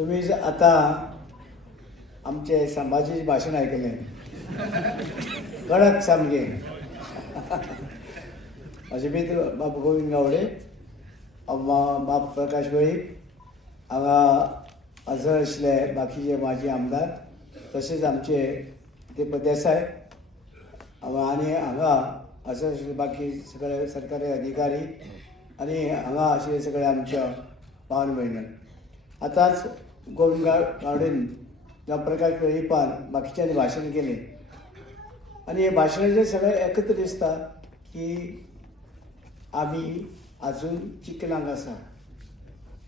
तुम्ही आता आमचे संभाजीचे भाषण ऐकले कडक सामके माझे मित्र बाप गोविंद गावडे बाप प्रकाश वेळीप हांगा हजर आशिल्ले बाकीचे माजी आमदार तसेच आमचे दीपक देसाय आनी हांगा हजर आशिल्ले बाकी सगळे सरकारी अधिकारी आनी हांगा आशिल्ले सगळे आमच्या पावन भयण आतांच गोविंद गावडेन जावं प्रकाश वेळीपान बाकीच्यांनी भाशण केलें आनी हे भाशणाचें सगळें एकत्र दिसता की आमी अजून चिकलांक आसा,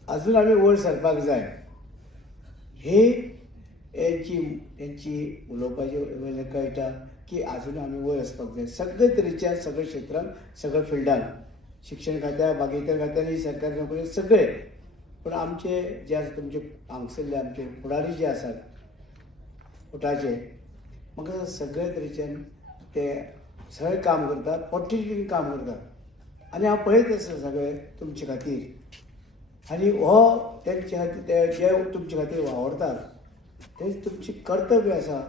अजून आमी वयर सरपाक जाय. हेंची उलोवपाचे वयल्यान कळटा की अजून आमी वयर वचपाक जाय सगळे तरेच्या सगळ्या क्षेत्रांत सगळ्या फिल्डांत शिक्षण खात्याक बाकी इतर खात्यांनी सरकारी नोकरी सगळे. पूण आमचे जे आसा तुमचे हांगसरले आमचे फुडारी जे आसात फुटाचे म्हाका सगळे तरेच्यान ते सगळे काम करतात, पट्टीन काम करतात आनी हांव पळयत आसा सगळे तुमचे खातीर आनी हो तेंचे खातीर ते जे तुमचे खातीर वावरतात ते तुमचे कर्तव्य आसा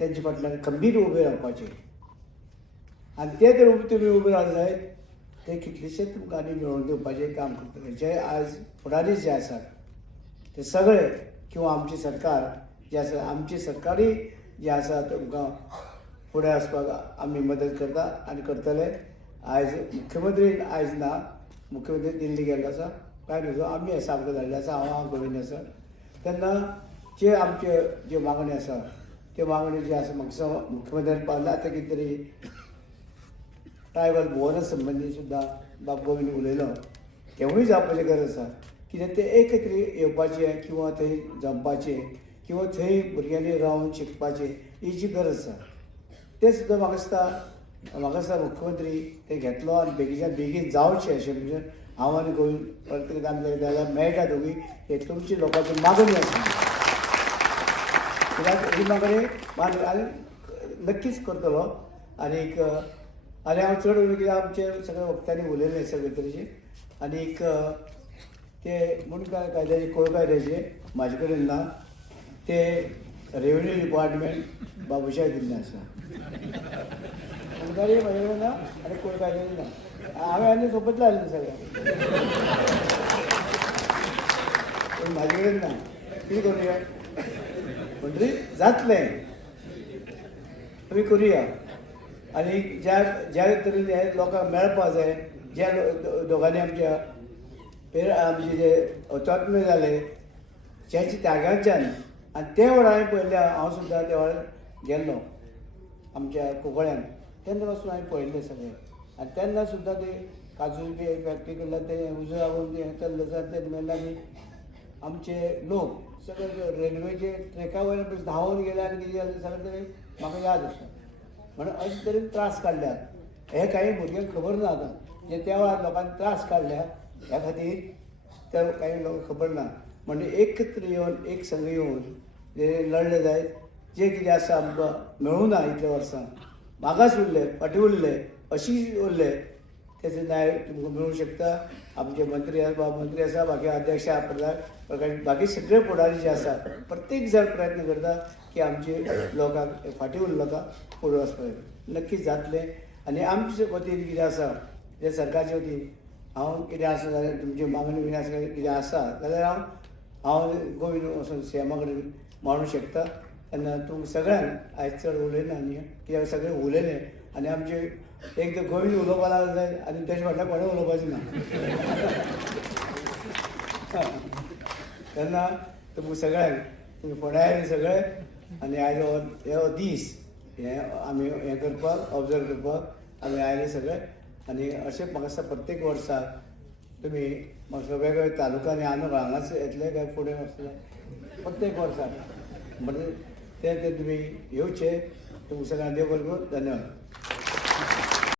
तेंचे फाटल्यान खंबीर उबे रावपाचें आनी ते जर तुमी उबे रावले जायत ते कितलेशेच तुमकां आनी मेळोवन दिवपाचें काम करतले. जे आयज फुडारी जे आसात ते सगळे किंवा आमचे सरकार जे आसा आमचे सरकारी जे आसा तुमकां फुडें वचपाक आमी मदत करता आनी करतले. आयज मुख्यमंत्री आयज ना, मुख्यमंत्री दिल्ली गेल्लो आसा, कांय नजो आमी आसा आमकां धाडलें आसा, हांव गोविंद आसा. तेन्ना जे आमचे जे मागणी आसा त्यो मागणी जे आसा म्हाका मुख्यमंत्र्यान पावले आतां कितें तरी ट्रायबल भुवना संबंदी सुद्दां बाब गोविंद उलयलो तेवूय जावपाचें गरज आसा. कित्याक ते एकत्र येवपाचें किंवा थंय जमपाचें किंवा थंय भुरग्यांनी रावन शिकपाचें ही जी गरज आसा तें सुद्दां म्हाका दिसता मुख्यमंत्री ते घेतलो आनी बेगीच्यान बेगीन जावचें अशें म्हणजे हांव आनी गोविंद प्रत्येक आमच्या जाल्यार मेळटा दोगूय हे तुमची लोकांची मागणी आसा. कित्याक ही मागणी आनी नक्कीच करतलो. आनीक आनी हांव चड उलयलें कित्याक आमचे सगळे वक्त्यांनी उलयलें सगळे तरेचे आनीक ते मुणकार कायद्याचे कोळ कायद्याचे म्हाजे कडेन ना, ते रेव्हेन्यू डिपार्टमेंट बाबूशाय दिल्लें आसा. मुणकारूय म्हाजे कडेन ना आनी कोळ कायद्याचे ना. हांवें आनी सोबत लायलें सगळ्यांक पूण म्हाजे कडेन ना. कितें करुया म्हणटरी जातलें तुमी करुया. आनी ज्या तरेन हे लोकांक मेळपा जाय ज्या दोगांनी आमचे जे हुतात्मे जाले ज्याची त्यागाच्यान आनी ते वेळार हांवें पळयलें. हांव सुद्दां त्या वेळार गेल्लो आमच्या कुंकळ्यान तेन्ना पासून हांवें पळयल्लें सगळें आनी तेन्ना सुद्दां ते काजूची फॅक्टरी कडल्यान ते उजो लागून ते मेल्ल्यानी आमचे लोक सगळे रेल्वेचे ट्रॅका वयल्यान धांवून गेले आनी कितें जालें सगळें तरेन म्हाका याद आसा. म्हणून अशे तरेन त्रास काडल्यात हे काही भुरग्यांक खबर ना आतां जे त्या वेळार लोकांनी त्रास काडल्या ह्या खातीर तर काही लोक खबर ना. म्हणजे एकत्र येवन एक संघ येवन जे लढले जाय जे कितें आसा आमकां मेळूं ना इतल्या वर्सां मागास उरले फाटीं उरले अशी उरले तेचे न्याय तुमकां मेळूं शकता. आमचे मंत्री आसा बाकी अध्यक्ष प्रकाश बाकी सगळे फुडारी जे आसा प्रत्येक जण प्रयत्न करता की आमचे लोकांक फाटीं उरल्या लोकांक फुडें वचपाक नक्कीच जातलें. आनी आमचे वतीन कितें आसा जे सरकारचे वतीन हांव कितें आसा जाल्यार तुमची मागणी बी आसा कितें आसा जाल्यार हांव गोविंद वचून सीएमा कडेन मांडूंक शकता. तेन्ना तुमकां सगळ्यांक आयज चड उलयना न्ही कित्याक सगळे उलयले आनी आमचे एकदां गोविंद उलोवपा लागले जाय आनी तेजे फाटल्यान कोणें उलोवपाचें ना. तेन्ना तुमकां सगळ्यांक तुमी फुडें आयले सगळे आनी आयज हो दीस हे आमी हें करपाक ऑब्जर्व करपाक आमी आयले सगळे. आनी अशें म्हाका दिसता प्रत्येक वर्सा तुमी म्हाका वेगवेगळ्या तालुक्यांनी हांगाच येतले काय फुडें वचतले प्रत्येक वर्सा म्हणजे ते तुमी येवचे. तुमकां सगळ्यांक देव बरें करूं. धन्यवाद.